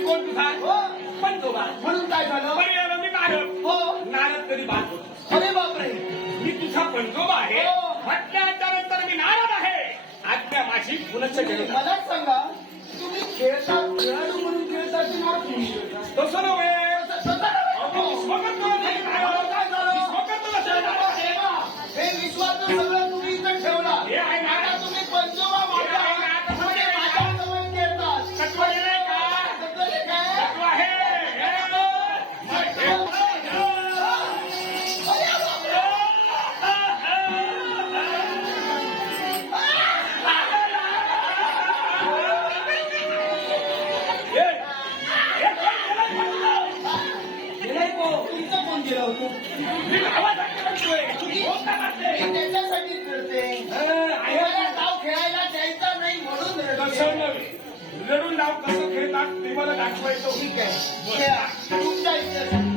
कोण तुझा हो. पण तो बा म्हणून काय झालं? बरे मी नारद हो. नारद कधी भात होतो? अरे बापरे. मी तुझा पंजोबा आहे. हो. म्हटल्यानंतर नारद आहे. आज्ञा माझी पुनश्च केली मला केलं? कोण गेलं होतं? त्याच्यासाठी खेळते हे, डाव खेळायला द्यायचा नाही म्हणून रडून डाव कसं खेळतात ते मला दाखवायचं. ठीक आहे. तुमच्या इच्छेसाठी.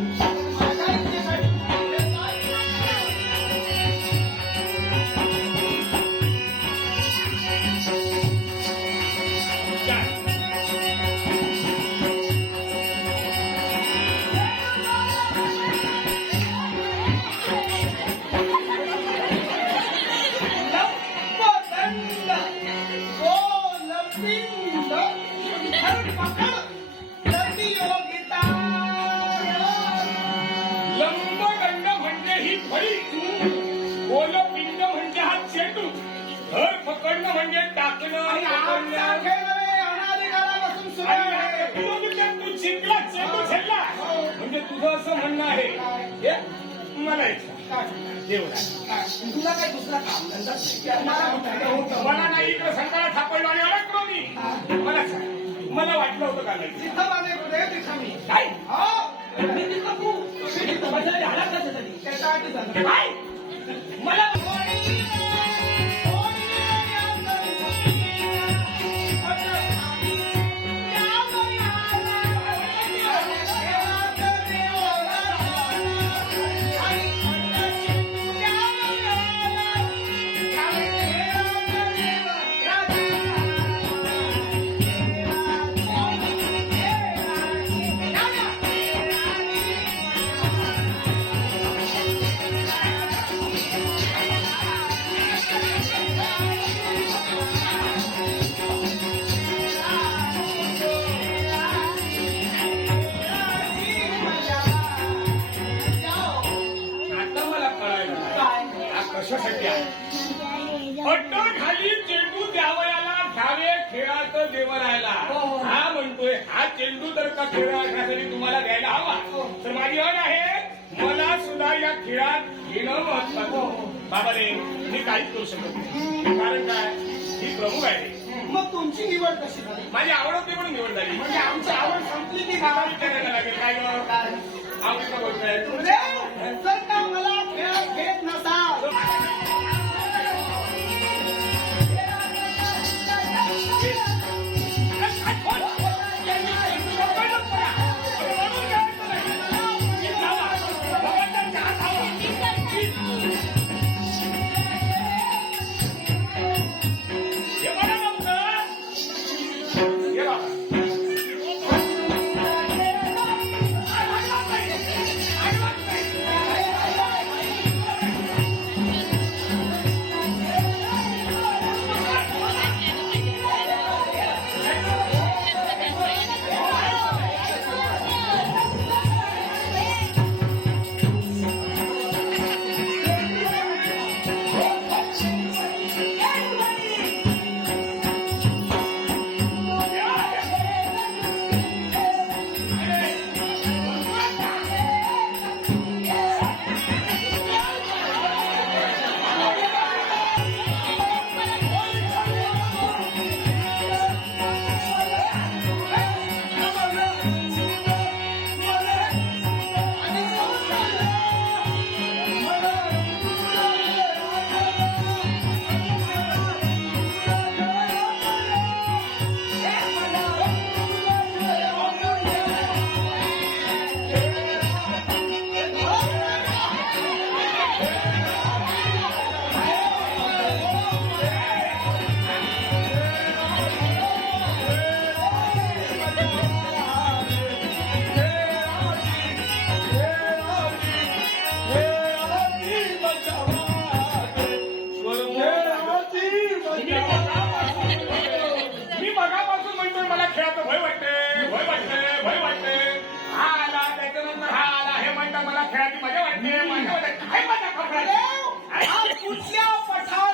तू तू जिंकला चेंडू झेलला म्हणजे तुझं असं म्हणणं आहे? मला? तुला काही दुसरा काम धंदा नाही इकडे सापडलो आणि अडकलो मी मला वाटलं होतं का नाही तिथं मी. काय हो. मी तिथं तू. माझ्या झाला? त्याच्यासाठी मला चेंडू जर का खेळण्यासाठी तुम्हाला घ्यायला हवा. हो. तर माझी अट आहे मला सुद्धा या खेळात घेणं महत्वाचं. हो. बाबाने मी काहीच करू शकत नाही. कारण काय? ही प्रमुख आहे. मग तुमची निवड कशी झाली? माझी आवडत निवड निवड झाली. म्हणजे आमची आवड संपली की काय विचारायला लागेल? काय? आवडीचं बोलताय. रे, आता भय वाटते भय वाटते भय वाटते आला त्याच्यानंतर हा आला हे म्हणता मला खेळाची मजा वाटते काय माझ्या कपडा कुठल्या पठाव